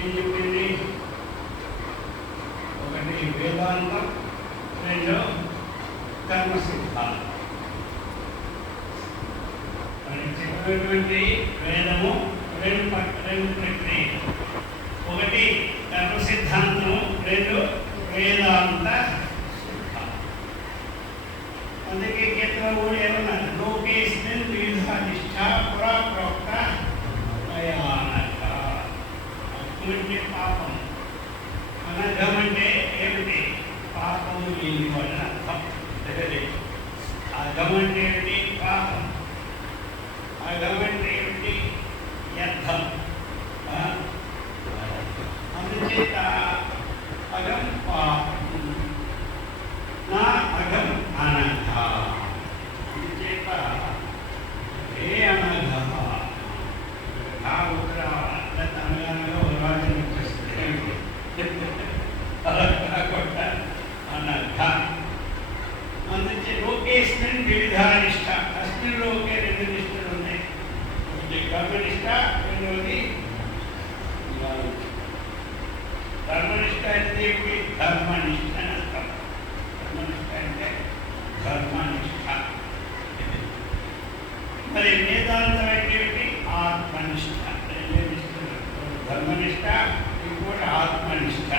ఏం చెప్పింది? ఒకటి వేదాంతం, రెండు కర్మ సిద్ధాంతం. మనకి చెప్పినటువంటి వేదము రెండు ప్రక్రియ, ఒకటి కర్మ సిద్ధాంతము, రెండు వేదాంత సిద్ధాంతం. అందుకే గీతలో కూడా ఏమన్నారు? లోకేస్మిన్ వివిధానిష్ట పురా ప్రోక్త భయానక. అటువంటి పాపం, అనఘం అంటే ఏమిటి? పాపము లేని వాళ్ళ అర్థం. అఘం అంటే ఏమిటి? పాపం. అఘం అంటే ఏమిటి? వ్యర్థం. అందుచేత అఘం పాపం, నా అఘం అనఘ. అందుచేత ఏ అనఘ ఉత్తర తెలంగాణలో రాజ్యం వచ్చేస్తుంది అనఘ. అందుచే లోకేస్మిన్ వివిధానిష్ట. అస్మిన్ లోకే రెండు నిష్టలు ఉన్నాయి. ఒకటి కర్మనిష్ట, రెండవది ధర్మనిష్ట. అంటే ఏమిటి? ధర్మనిష్ట అని అర్థం. ధర్మనిష్ట అంటే ధర్మనిష్ట. మరి వేదాంతం అంటే ఏమిటి? ఆత్మనిష్ట. ధర్మనిష్ట, ఇంకోటి ఆత్మనిష్ట.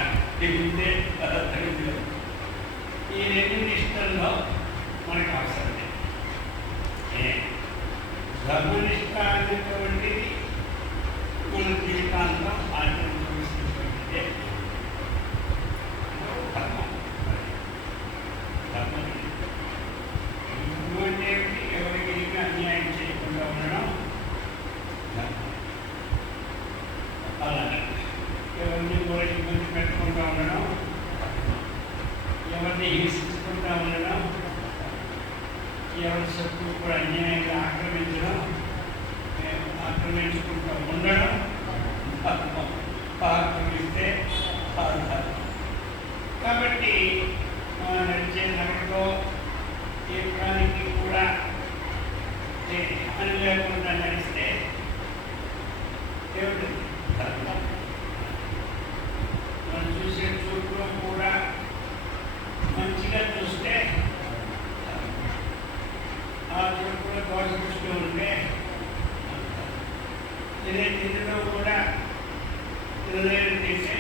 ఈ రెండు నిష్టల్లో మనకు అవసరం. ధర్మనిష్ట అనేటువంటిది మన జీవితాంతం ఆచరించవలసినటువంటిదే ధర్మం. ధర్మనిష్ట అంటే ఎవరికి అన్యాయం చేయకుండా ఉండడం ధర్మం. అలాగే ఎవరిని కూడా ఇబ్బంది పెట్టకుండా ఉండడం, ఎవరిని హింసించకుండా ఉండడం, ఎవరి శత్రువు కూడా అన్యాయంగా ఆక్రమించుకుంటూ ఉండడం, ఆక్రమిస్తే కాబట్టి నడిచే నగరంలో ఏ ప్రాణికి కూడా అని లేకుండా నడిస్తే ఏమిటి? ధర్మం. మనం చూసే చూపులో కూడా మంచిగా చూస్తే, ఆ చూపులో దోష దృష్టి ఉంటే, తినే తిండిలో కూడా తినలేని తింటే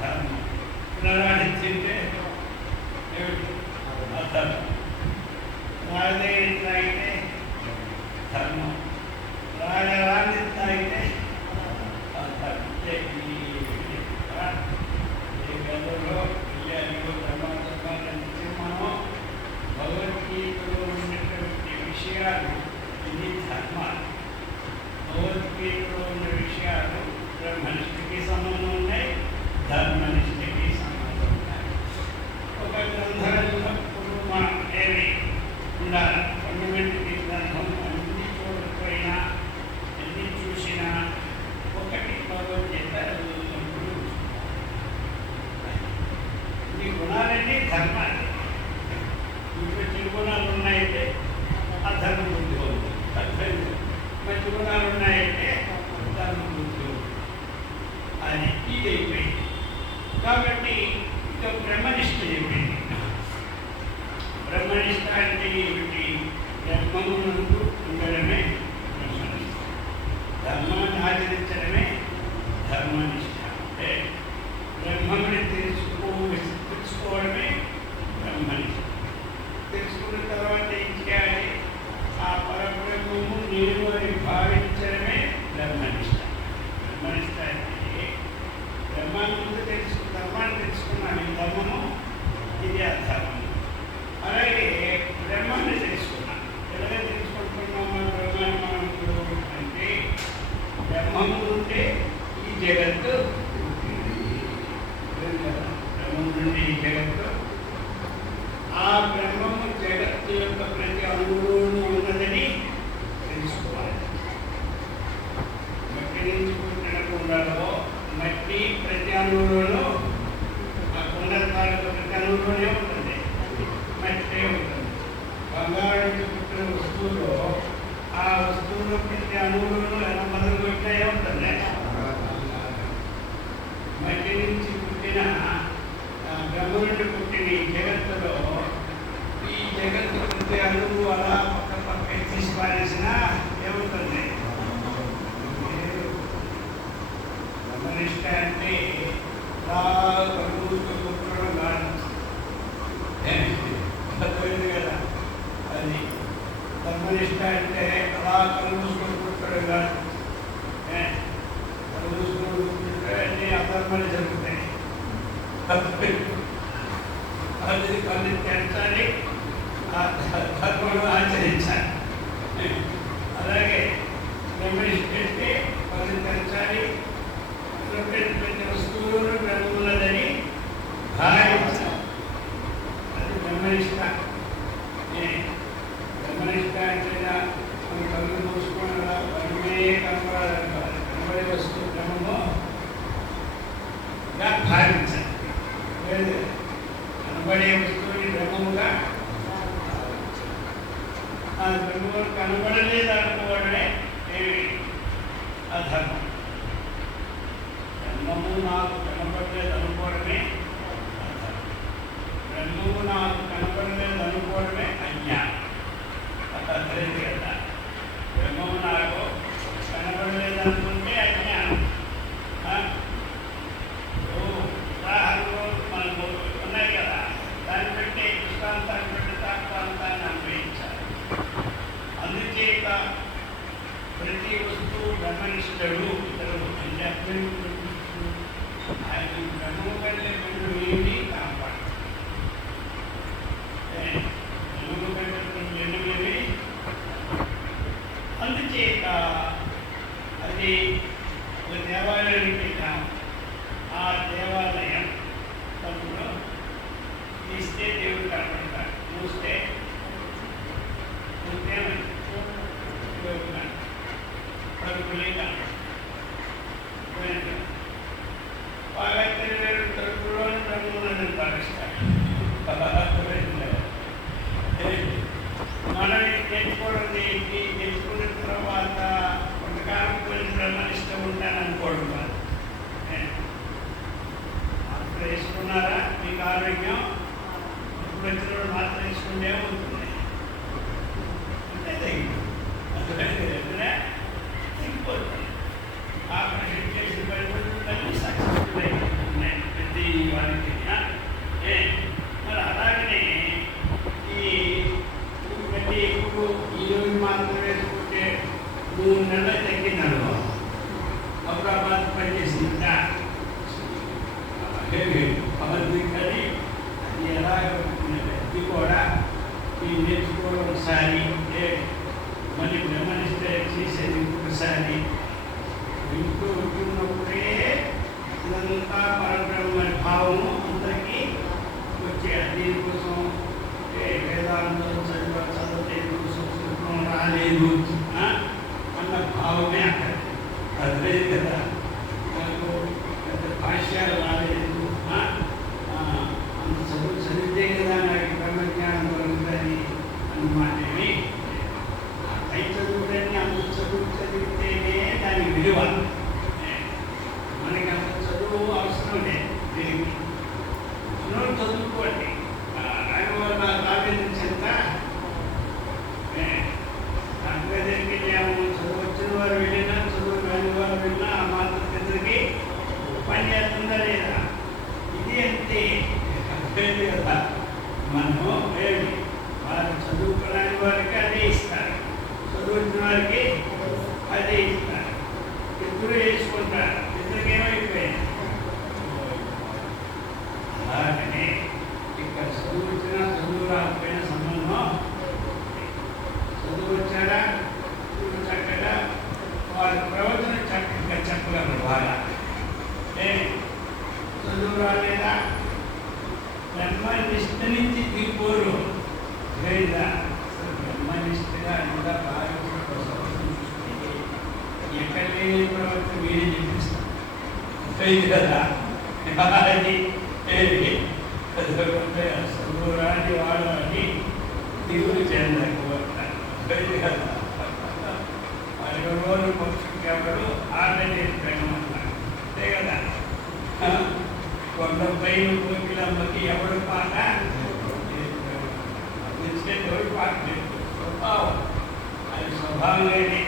ధర్మం. తినరాని తింటే ఏమిటి? అధర్మం. రాజదేవి తాగితే ధర్మం, రాజరాజు తాగితే అధర్మం. గదుల్లో వెళ్ళాలిగో ధర్మాన్ని మనం భగవద్గీతలో ఉన్నటువంటి విషయాలు, ఇది ధర్మాలు. భగవద్గీతలో ఉన్న విషయాలు బ్రహ్మనిష్ఠకి సంబంధం ఉన్నాయి, ధర్మనిష్ఠకి సంబంధం ఉన్నాయి. ఒక గ్రంథంలో మనం ఏమి ఉండాలి? ఫండమెంటల్ గ్రంథం అన్ని చూడకపోయినా, ఎన్ని చూసినా ఒకటి భగవద్గీత గుణాలన్నీ ధర్మాలు. ఇంట్లో చెడు గుణాలు ఉన్నాయంటే అధర్మ బుద్ధి అవుతుంది. మంచి గుణాలు ఉన్నాయంటే ధర్మ బుద్ధి అవుతుంది. అది ఇది అయిపోయింది. కాబట్టి ఇక బ్రహ్మనిష్ట చెప్పింది. బ్రహ్మనిష్ట అంటే ఏమిటి? బ్రహ్మమునందు ఉండడమే బ్రహ్మనిష్ట. ధర్మాన్ని ఆచరించడమే ధర్మనిష్ట. అంటే బ్రహ్మముని తెలుసుకోవడమే బ్రహ్మనిష్ట. తెలుసుకున్న తర్వాత ఏం చేయాలి? ఆ పరబ్రహ్మము నేను అని భావించడమే బ్రహ్మనిష్ట. బ్రహ్మనిష్ట అంటే బ్రహ్మాన్ని ముందు ధర్మాన్ని తెలుసుకున్నాను. ఈ ధర్మము, ఇది అధర్మము. అలాగే బ్రహ్మాన్ని తెలుసుకున్నాను. ఎలాగే తెలుసుకుంటున్నాము బ్రహ్మాన్ని మనం అంటే? బ్రహ్మము ఉంటే ఈ జగత్తు, బ్రహ్మం నుండి ఈ జగత్తు, ఆ బ్రహ్మము జగత్తు యొక్క ప్రతి అణువులోనూ ఉన్నదని తెలుసుకోవాలి. మట్టి నుంచి పుట్టినకుండలో మట్టి ప్రతి అణువులోనూ, ఆ కుండ తాలూకు ప్రతి అణువులోనే ఉంటుంది, మట్టే ఉంటుంది. బంగారు నుంచి పుట్టిన వస్తువులో, ఆ వస్తువులో ప్రతి అణువులోనూ ఎలా మొదలు పెట్టే ఉంటుంది, బ్రహ్మనిష్ట అంటే అలా కలుగుతున్న కాదు. అర్థమైంది కదా? అది బ్రహ్మనిష్ట అంటే అలా కలుగుతున్న కాదు. కలుగుతుంటే అన్ని అధర్మాలు జరుగుతాయి. అది కొన్ని తెంచాలి, ఆ ధర్మాలు ఆచరించాలి. అలాగే బ్రహ్మనిష్ట అంటే కొన్ని తెంచాలి, ప్రతి వస్తువులు బ్రహ్మన్నదని భావించాలి. అది బ్రహ్మనిష్ట. బ్రహ్మనిష్ట అంటే మన కళ్ళు మూసుకున్న బ్రహ్మే కనబడాలి, కనబడే వస్తువు బ్రహ్మముగా భావించాలి. లేదు, కనబడే వస్తువుని బ్రహ్మముగా ఆ బ్రహ్మము కనబడలేదు అనుకోవడమే అధర్మం. బ్రహ్మము నాకు కనబడలేదు అనుకోవడమే అధర్మం. బ్రహ్మము నాకు కనబడలేదు అనుకోవడమే అజ్ఞానం. తెలియదు కదా? బ్రహ్మము నాకు కనబడలేదు అనుకుంటే అజ్ఞానం. ఉదాహరణలు మనకు ఉన్నాయి కదా, దాన్ని బట్టి దృష్టాంతాన్ని బట్టి తాత్వాంతాన్ని అన్వయించాలి. అందుచేత ప్రతి వస్తువు బ్రహ్మనిష్ఠుడు ఇతరుడు అంటే ఆయన బ్రహ్మము కంటే రెండు ఏమి కాపాడు. బ్రహ్మము కంటే రెండు ఏమి. అందుచేత అది ఒక దేవాలయానికి వెళ్ళాం. ఆ దేవాలయం తప్పులో తీస్తే దేవుడు కనపడతాడు, చూస్తే తలుపులే కనపడతాడు. బాగా తెలియదు తలుపులోని బ్రహ్మను భావిస్తాడు. మనల్ని తెచ్చుకోవడం ఏంటి? తెచ్చుకున్న తర్వాత కొంతకాలం పోయిన బ్రహ్మనిష్ట ఉంటాను అనుకోవడం కాదు. మాత్రం వేసుకున్నారా? మీకు ఆరోగ్యం ఇప్పుడు వచ్చిన మాత్రం వేసుకుంటే ఉంటుంది. అంటే తగ్గిపోతుంది. ఆపరేషన్ చేసిన పని సక్సెస్ఫుల్ అయిపోతున్నాయి ప్రతి వారికి. మరి అలాగనే ఈ ప్రతి ఇప్పుడు ఈ రోజు మాత్రం వేసుకుంటే 3 నెలలు తగ్గింది అనుకో, అప్పుడు ఆ మాత్రం పనిచేసిందా? అవన్నీ కానీ అది ఎలాగ వ్యక్తి కూడా ఈ నేర్చుకోవడం ఒకసారి, మళ్ళీ బ్రహ్మనిష్ట చేసేది ఇంకొకసారి. ఇంట్లో ఉంటున్నప్పుడే ఇదంతా పరబ్రహ్మ భావము అందరికీ వచ్చేయాలి. దీనికోసం వేదాంతం చదివితే సంస్కృతం రాలేదు అన్న భావమే అక్కడ. అది లేదు కదా, నాకు పెద్ద భాష్యాలు రాలేదు, అంత చదువు చదివితే కదా నాకు బ్రహ్మజ్ఞానం దొరుకుతుంది అన్నమాటేమి. పై చదువులన్నీ అంత చదువు చదివితేనే దాని విలువ. మనకి అంత చదువు అవసరం లేదు. దీనికి చదువుకోండి. ఆయన వల్ల రాబేంద్ర చెంత దాంట్లో దగ్గరికి చదువు వచ్చిన వారు వెళ్ళినా చదువు రాని వారు వెళ్ళినా ఆ మాత్రం ఇద్దరికి పని చేస్తుందా లేదా? ఇది అంతే కదా. మనము వారు చదువుకోని వారికి అదే ఇస్తారు, చదువుతున్న వారికి అదే ఇస్తారు. ఇద్దరు వేసుకుంటారు, ఇద్దరికి ఏమైపోయింది. అలాగనే ఇక్కడ చదువు వచ్చినా చదువు రాకపోయినా సంబంధం. చదువు వచ్చాడా చక్కగా వారి ప్రవచనం చక్కగా చెప్పగలరు బాగా. చదువు రాలేదా బ్రహ్మనిష్ట నుంచి దిగిపోరు. లేదా బ్రహ్మనిష్టగా ఇంకా భావించడం కోసం ఎక్కడ లేని ప్రవచనం మీరే చెప్పిస్తాం కదా. చదువు రాని వాడు అని దిగులు చెందకపోతారు కదా. వారి రోజు పక్షులకి ఎవరు ఆడలేకపోయినామన్నారు అంతే కదా. కొండపై కోకిలమ్మకి ఎవడు పాట ఎవరు పాట లేదు. అది స్వభావంగానే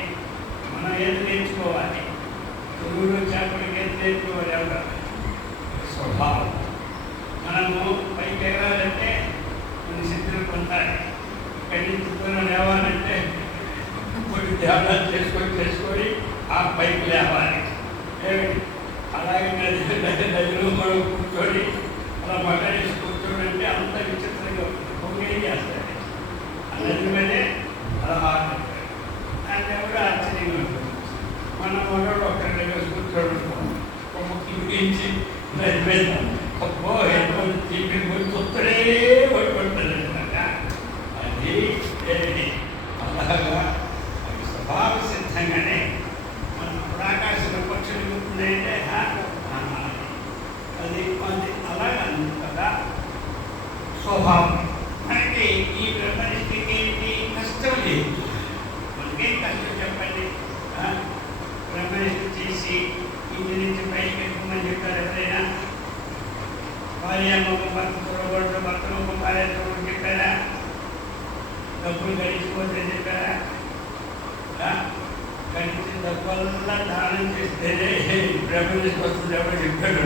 మనం ఏది నేర్చుకోవాలి. చదువులు వచ్చేప్పటికైతే చేతిలో ఎవరు స్వభావం. మనము పైకి ఎగరాలంటే కొన్ని శక్తులు పొందాలి. ఇక్కడి నుంచి దూరం లేవాలంటే కొన్ని ధ్యానాలు చేసుకొని ఆ పైకి లేవాలి. అలాగే నదిలో మనం కూర్చొని అలా మటనేసి కూర్చోడంటే అంత విచిత్రంగా పొంగేం చేస్తాడు. ఆ నది మీదే అలా దాన్ని ఎవరు ఆశ్చర్యంగా ఉంటుంది. మన మగవాడు ఒక్కరి వేసి కూర్చోడు ఒక ముఖ్యించి నది మీద అబ్బో ఎంతమంది చూస్తూనే పడుకుంటారనమాట. అది అలాగా అవి స్వభావ సిద్ధంగానే మన ఆకాశంలో పక్షులు ఉంటుందంటే అది అలాగా కదా స్వభావం. మనకి ఈ బ్రహ్మనిష్ఠకి ఏంటి కష్టం లేదు. మనకేం కష్టం చెప్పండి? బ్రహ్మనిష్ఠ చేసి ఇంటి నుంచి పైకి ఎక్కుమని చెప్పారు ఎవరైనా? భార్యామో భర్త చూడకూడదు, భర్తలో భార్య చూడకూడదు చెప్పారా? డబ్బులు గడిచిపోతే చెప్పారా? గడిచిన డబ్బుల్లా దానం చేస్తేనే బ్రహ్మనిష్ఠ వస్తుంది ఎవరు చెప్పాడు.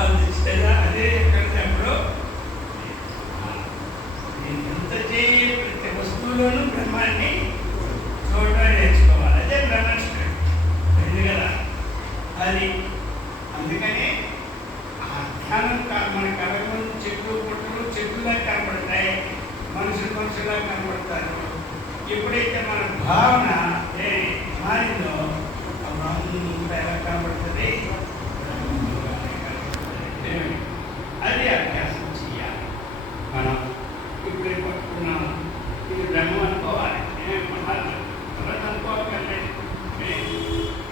అందిస్తేనా అదే ఎక్కడినప్పుడు ఎంత చేయ ప్రతి వస్తువులోనూ బ్రహ్మాన్ని చూడటం నేర్చుకోవాలి. అదే బ్రహ్మనిష్ఠ కదా. అది అందుకనే ఆ ధ్యానం మన కళ చెట్లు పుట్టలు చెట్లుగా కనపడతాయి, మనుషులుగా కనపడతారు. ఎప్పుడైతే మన భావన మారిందో అంతా ఎలా కనపడుతుంది? అది అభ్యాసం చేయాలి. మనం ఇప్పుడే పట్టుకున్నాము, ఇది బ్రహ్మం అనుకోవాలి. తర్వాత అనుకోవాలి.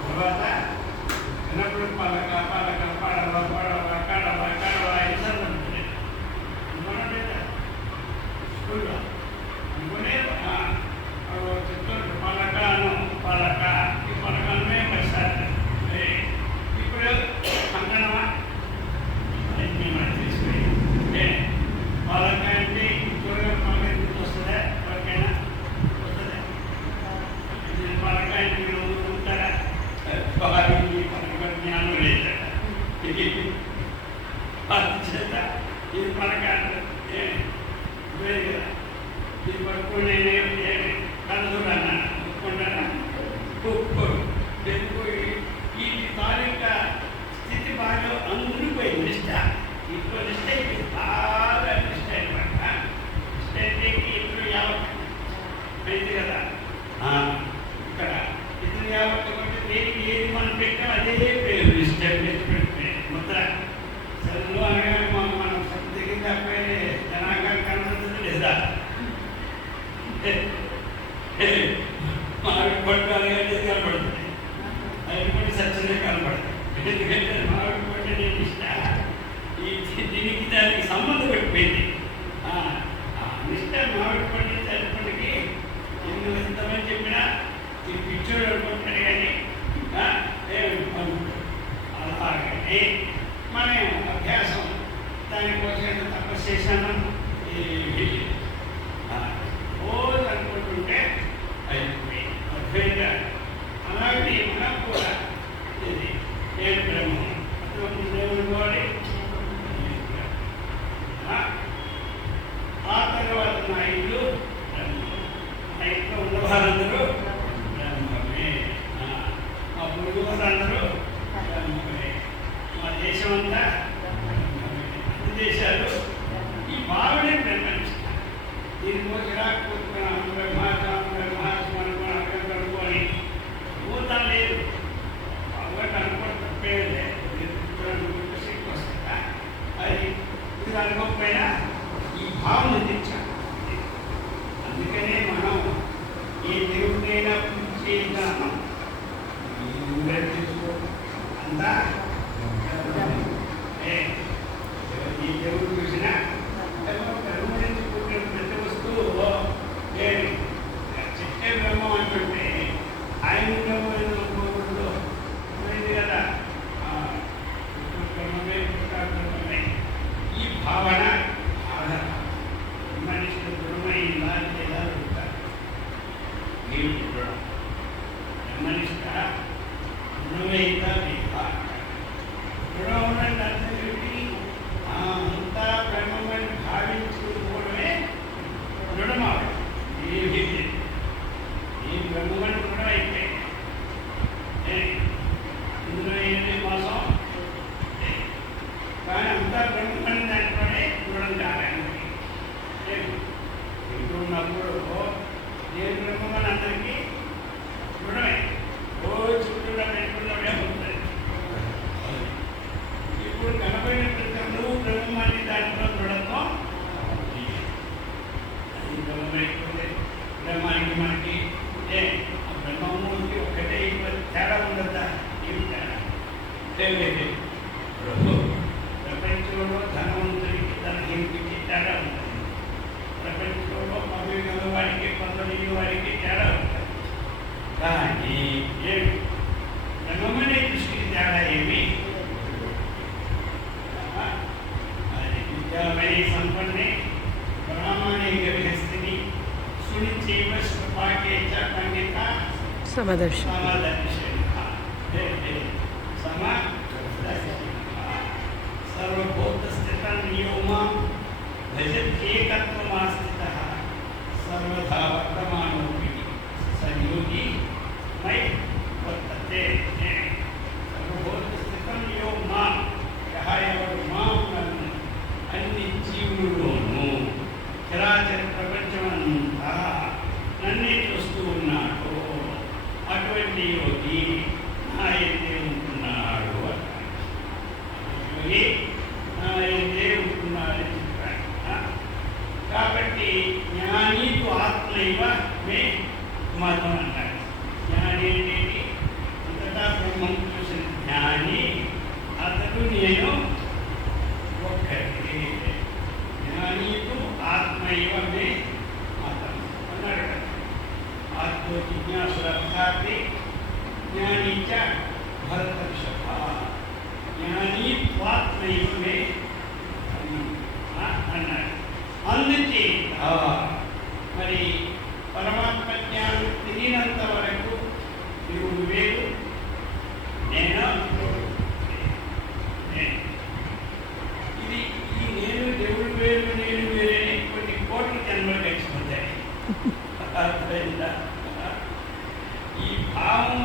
తర్వాత చిన్నప్పుడు పలక పాడవ స్కూల్లో అనుకునే చెప్తారు పలక ఈ పలకమే పరిసారి. ఇప్పుడు అంకణమా తీసుకుని పలక అంటే త్వరగా పలక ఎందుకు వస్తుందా? ఎవరికైనా వస్తుందా? పలక అంటే మీరు ఉంటారా? పలక జ్ఞానం లేదా? చేత ఇది పలక లేదు కదా. ఇది పడుకుని కలదురన్నా ఒప్పుకుంటారా? ఒప్పుకోరు. ఎందుకు? ఈ తాలూకా స్థితి బాగా అందుకుపోయింది. నిష్ట ఇప్పుడు నిష్ట అయిపోయింది, బాగా నిష్ట అయిపోయింది. నిష్ట అయితే ఇప్పుడు యావత్ అయింది కదా. ఇక్కడ ఇతను యావత్ అంటే దేనికి ఏది మనం పెట్టాం అదే పేరు నిష్ట పెట్టి ముద్ర. చదువు అనగా మనం దిగింది అబ్బాయి జనాంగం కనబడుతుంది లేదా? మామిడి పండు అనేది కనబడుతుంది, అది కూడా సత్యంగా కనబడుతుంది. ఎందుకంటే మామిడి పండు అనేది ఇష్ట దీనికి దానికి సంబంధం పెట్టిపోయింది. నిష్ట మామిడి పండు చదివిపండుకి ఎంతమంది చెప్పినా ఈ పిచ్చోడు అనుకుంటాడు కానీ అలాగే మన అభ్యాసం దానికోసం ఎంత తపస్సు చేశాను రోజు అనుకుంటుంటే అయిపోయింది అద్వైత. అలాగే మనం కూడా ఇది నేను బ్రహ్మం దేవుడు వాడి. ఆ తర్వాత నా ఇల్లు బ్రహ్మం, నా ఇంట్లో ఉన్నవారందరూ బ్రహ్మమే, మా పొరుగు వారందరూ బ్రహ్మమే, మా దేశం అంతా బ్రహ్మమే, అన్ని దేశాలు ఈ భావనే బ్రహ్మనిష్ట. దీనికోసం కూర్చున్నాం బ్రహ్మాస్మరణ అనుకోని భూతం లేదు కాబట్టి అనుకోవడం తప్పే లేదు. వస్తుందా? అది ఇది అనుకోకపోయినా ఈ భావన తెచ్చాను. అందుకనే మనం ఏ దేవుడినైనా పూజ చేద్దాము అంతా ఈ దేవుడు చూసినా ప్రతి వస్తువు చెట్టే బ్రహ్మం అంటుంటే ఆయన బ్రహ్మకూడదు అయింది కదా. బ్రహ్మమే ఈ భావన ఆధారం. మనిషి దృఢమైందా లేదా అడుగుతారు. ఏమిటి దృఢం? బ్రహ్మనిష్ట దృఢమైందా లేదా? దృఢం ఉన్నట్టు అర్థం ఏమిటి? అంతా బ్రహ్మమని భావించుకోవడమే దృఢమావడం. ఏమీ లేదు, ఈ బ్రహ్మమని దృఢం అయిపోయింది. ఇందులో ఏమి మోసం కానీ అంతా బ్రహ్మమని దాంట్లోనే దృఢం కావాలి. వింటున్నప్పుడు నేను బ్రహ్మమని అందరికీ దృఢమే. చుట్టూ పెట్టుకున్నడే ఉంటుంది. ఇప్పుడు కనబడిన ప్రతి బ్రహ్మమని దాంట్లో దృఢత్వం అది బ్రహ్మమైపోతే బ్రహ్మానికి మనకి ఆ బ్రహ్మమూర్తి ఒక్కటే తేడా ఉండద్దా? ఏమి తేడా? ప్రపంచంలో ధనవంతుడికి ధనహీనుడికి తేడా ఉంటుంది. ప్రపంచంలో పదవి గలవాడికి పదవి వాడికి తేడా ఉంటుంది. కానీ ఏమి బ్రహ్మమనే దృష్టికి తేడా ఏమి? అది విద్యామయ సంపన్నే బ్రాహ్మణే గర్భస్థిని సునిచైవ స్వపాకే చ పండిత సమదర్శన सर्वभूतस्थितं यो मां भजत्येकत्वमास्थितः सर्वथा वर्तमानोऽपि संयोगी मयि वर्तते. सर्वभूतस्थितं यो मां ఎవరు మాం నన్ను అన్ని జీవుల్లోనూ చరాచర ప్రపంచమంతా నన్నే చూస్తూ ఉన్నాడు. అటువంటి యోగి నా ఎందే ఉంటున్నాడు అన్నాడు. యోగి నా ఎందే ఉంటున్నాడని చెప్పాడు. కాబట్టి జ్ఞానీకు ఆత్మైవ మే మతం అన్నాడు. జ్ఞాని అనేది అంతటా బ్రహ్మం చూసిన జ్ఞాని, అతడు నేను ఒక్కటి. జ్ఞానీకు ఆత్మైవ మే మతం అన్నాడు. ఆత్మ జిజ్ఞాసురర్థార్థి జ్ఞాని చ భరతర్షభ జ్ఞాని త్వాత్మైవ మే అన్నాడు. అందుచేత మరి పరమాత్మ జ్ఞానం తెలియనంత వరకు దేవుడు వేరు, నేను ఇది ఈ నేను దేవుడు వేరు నేను వేరే కొన్ని కోట్ల జన్మలు గడిచిపోతాయి. అర్థమైందా? ఈ భావం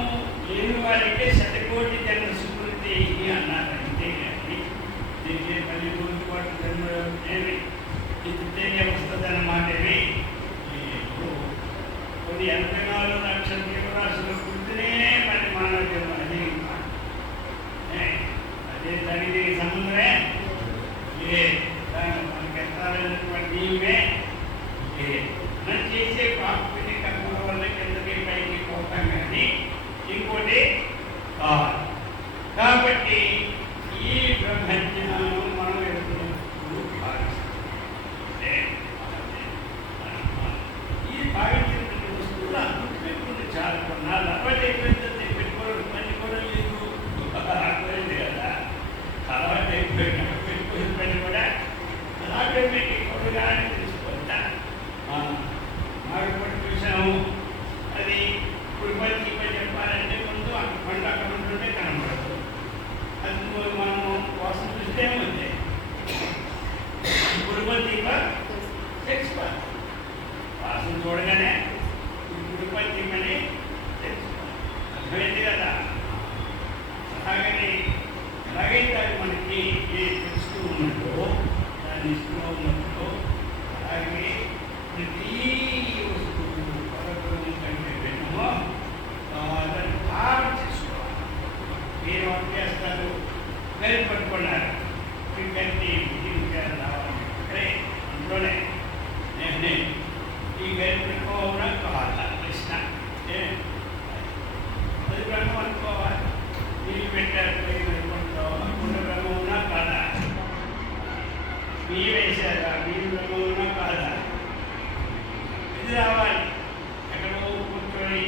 లేని వారికే శతకోటి జన్మ సుకృతి అన్నారు. అంతే కానీ దీనికి మళ్ళీ 100 కోట్ల జన్మలు ఏమి ఇతేనే వస్తుందన్నమాటేమి. కొన్ని 84 లక్షల జీవరాశులు పుట్టినే మరి మానవ జన్మ. అదే దానికి సంబంధమే మనకి ఎత్తాలైనటువంటి నీవే మనం చేసే పాపని కర్మల వల్ల కిందకి పైకి పోతాం కానీ ఇంకోటి కాదు. కాబట్టి ఈ బ్రహ్మజ్ఞానం మనం ఎప్పుడు భావిస్తే ఈ భావించిన వస్తువులు అభివృద్ధి పెట్టుకుంటే చాలా కొన్నాళ్ళు అలవాటు అయిపోయిందంటే పెట్టుకోవడం పని కూడా లేదు. అర్థమైంది కదా? అలవాటు అయిపోయినప్పుడు పెట్టుకుని పని కూడా ఆటోమేటిక్ కొడుగా తెలుసుకుంటా. మాకు చూసాము. అది ఇప్పుడు పని చెప్పాలంటే ముందు అక్కడ పండు అక్కడ ఉంటుంటే కనబడదు. అది మనం కోసం చూస్తే ఉంది. గురుపతి తెలుసుకోవాలి. వాసన చూడగానే గురుపతి అని తెలుసుకోవాలి. అర్థమైంది కదా? అలాగని ఎలాగైతే అది మనకి తెలుస్తూ ఉన్నదో దాన్ని ఇస్తూ ఉన్నప్పుడు అలాగే ప్రతి వస్తువు పరబ్రహ్మం కంటే భిన్నమో దాన్ని భావన చేసుకోవాలి. మీరు ఏం చేస్తారు? గరి పట్టుకున్నారు. గట్టి రావాలి ఇక్కడే అందులోనే నేనే ఈ గరి పెట్టుకోవాలా కావాలా ప్రశ్న. అది బ్రహ్మం అనుకోవాలి. నీళ్ళు పెట్టారు కుండ బ్రహ్మం ఉన్నా కాదా? బియ్యం వేసారా? నీళ్ళు బ్రహ్మం ఉన్నా కాదా? ఇది రావాలి. ఎక్కడో కూర్చొని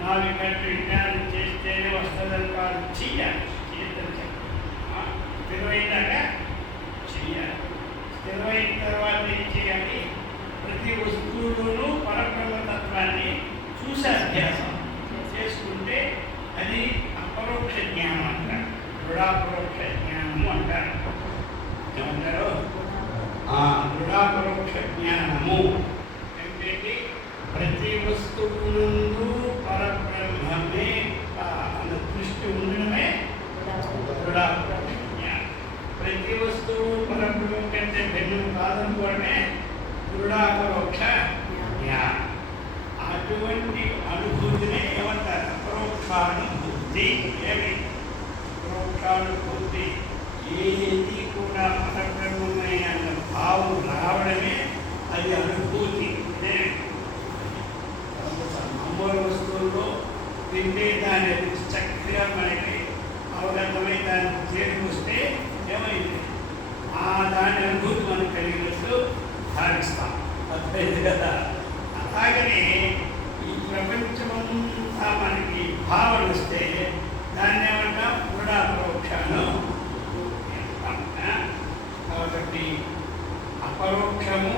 4 గంటలు విజ్ఞానం చేస్తేనే వస్తుందని కాదు, చెయ్యాలి. స్థిరమైందాక చెయ్యాలి. స్థిరమైన తర్వాత ఏం చేయాలి? ప్రతి వస్తువులోనూ పరబ్రహ్మతత్వాన్ని అభ్యాసం చేసుకుంటే అది అపరోక్ష జ్ఞానం అంటారు, దృఢాపరోక్ష జ్ఞానము అంటారు. ఏమంటారు? దృఢాపరోక్ష జ్ఞానము అంటే ప్రతి వస్తువునందు పరబ్రహ్మమే అన్న దృష్టి ఉండడమే దృఢాపరోక్ష జ్ఞానం. ప్రతి వస్తువు పరబ్రహ్మం కంటే భిన్నం కాదనుకోవడమే దృఢాపరోక్ష జ్ఞానం. అటువంటి అనుభూతిని ఏమంటారు? అపరోక్షానుభూతి. ఏమి అపరోక్షానుభూతి? ఏది కూడా పరబ్రహ్మమే అన్న భావం రావడమే అది అనుభూతి. మామూలు వస్తువుల్లో తింటే దాని చక్కగా మనకి అవగతమై దాన్ని చేరుకొస్తే ఏమైంది? దాని అనుభూతి మనకు కలిగినట్టు భావిస్తాం. అర్థమైంది కదా? అలాగనే ఈ ప్రపంచమంతా మనకి భావన వస్తే దాన్ని ఏమంటాం? దృఢాపరోక్షాను. కాబట్టి అపరోక్షము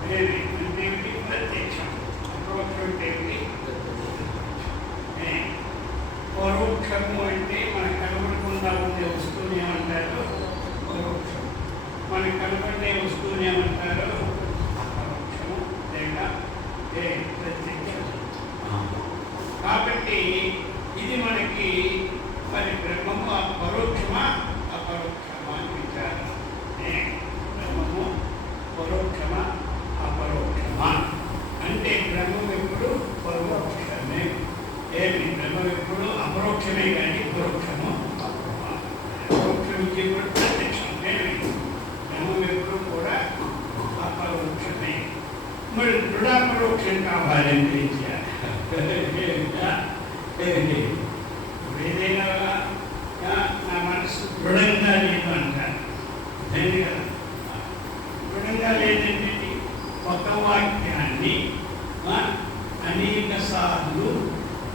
అంటే ప్రత్యక్షం. అపరోక్షం అంటే పరోక్షము అంటే మనకు కనబడకుండా ఉండే వస్తువుని ఏమంటారు? పరోక్షం. మనకు కనబడే వస్తువుని ఏమంటారు? అపరోక్షము లేదా ప్రత్యక్షం. కాబట్టి ఇది మనకి మరి బ్రహ్మము పరోక్షమా అపరోక్షమా అని విచారం. బ్రహ్మము పరోక్షమా అపరోక్షమా అంటే బ్రహ్మం ఎప్పుడు పరోక్షమే. ఏమి? బ్రహ్మం ఎప్పుడు అపరోక్షమే కానీ పరోక్షము అపరోక్షమికి కూడా ప్రత్యక్షం. ఏమి? బ్రహ్మం ఎప్పుడు కూడా అపరోక్షమే. మరి దృఢాపరోక్షం కావాలంటే ఏం చేయాలి? ఏదైనా నా మనసు దృఢంగా లేదు అంటారు. దృఢంగా లేదంటే ఒక వాక్యాన్ని అనేక సార్లు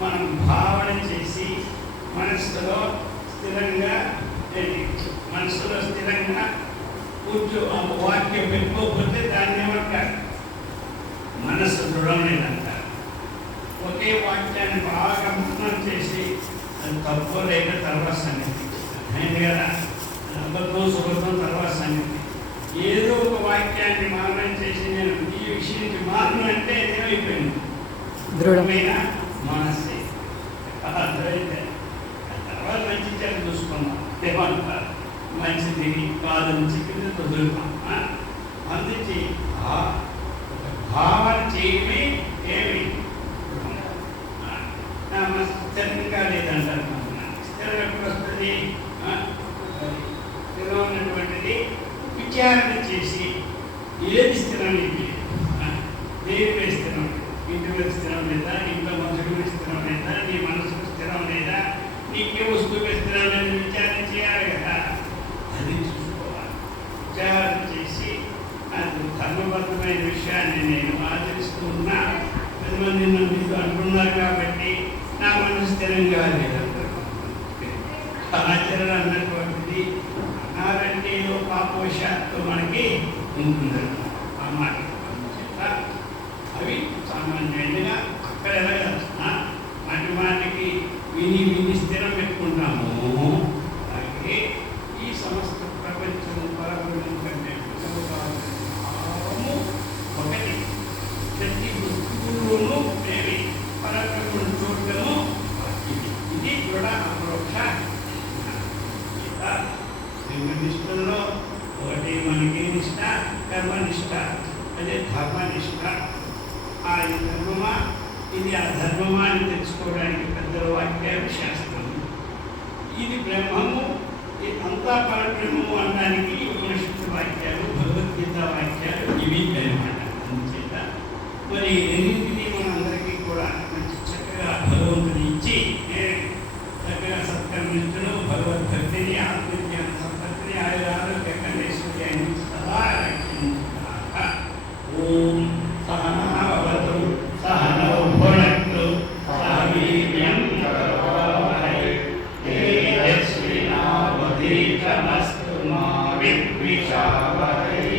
మనం భావన చేసి మనసులో స్థిరంగా కూర్చో వాక్యం పెట్టుకోకపోతే దాన్ని ఏమంటారు? మనసు దృఢం లేదంటారు. ఒకే వాక్యాన్ని బాగా మననం చేసి అది తప్పు లేక తర్వాత సంగతి అయింది కదా. అబద్ధం సుబద్ధం తర్వాత సంగతి. ఏదో ఒక వాక్యాన్ని మననం చేసి నేను ఈ విషయానికి మారను అంటే ఏమైపోయింది? దృఢమైన మనసే. అర్థమైతే తర్వాత మంచి చెడు చూసుకున్నాం. ఏమంటారు? మంచిది కాదని చెప్పింది వదులుతాం. అందుకే భావన చేయమే ఏమి నా మనసు స్థిరంగా లేదంటారు. స్థిరం ఎప్పుడు వస్తుంది? స్థిరం ఉన్నటువంటిది విచారణ చేసి ఏది స్థిరం లేదు, దేని మీద స్థిరం, ఇంటి మీద స్థిరం లేదా, ఇంట్లో మనుషుల మీద స్థిరం లేదా, నీ మనసుకు స్థిరం లేదా, నీకే వస్తువు మీద స్థిరం లేదా విచారణ చేయాలి కదా. అది చూసుకోవాలి. విచారణ చేసి నాకు ధర్మబద్ధమైన విషయాన్ని నేను ఆచరిస్తూ ఉన్నా, 10 మంది నన్ను అంటున్నారు కాబట్టి నా మనసు స్థిరంగా లేదంటారు. ఆచరణ అన్నటువంటిది అనారంటే పాపవశాత్తు మనకి ఉంటుందన్నమాట. ఆ మాట అవి సామాన్యంగా అక్కడ ఎలా చేస్తున్నా మాటి మాటికి విని స్థిరం పెట్టుకుంటాము. అలాగే ఈ సమస్త ప్రపంచం పరబ్రహ్మం కంటే భావము ఒకటి. ప్రతి వస్తువులోనూ మేమి పరబ్రహ్మం చూడటము ఇది కూడా అపరోక్ష. నిష్టలో ఒకటి మనకి నిష్ట, కర్మనిష్ట. అదే ధర్మనిష్ట. ఆ ధర్మమా ఇది అధర్మమా అని తెలుసుకోవడానికి పెద్దల వాక్యాలు శాస్త్రం. ఇది బ్రహ్మము, ఇది అంతా పరబ్రహ్మము అనడానికి ఉపనిషత్తు వాక్యాలు, భగవద్గీత వాక్యాలు ఇవి అనమాట. అందుచేత మరి రెండింటినీ మనందరికీ కూడా మంచి చక్కగా భగవంతుని ఇచ్చి చక్కగా సత్కర్మించడం, భగవద్భక్తిని, ఆత్మజ్ఞాన సంపత్తిని, ఆయురారోగ్య కళేశ్వర్యాన్ని సదా రక్షించుగాక. ఓం సహనావతు సహనౌ భునక్తు సహ వీర్యం కరవావహై తేజస్వినావధీతమస్తు మా విద్విషావహై.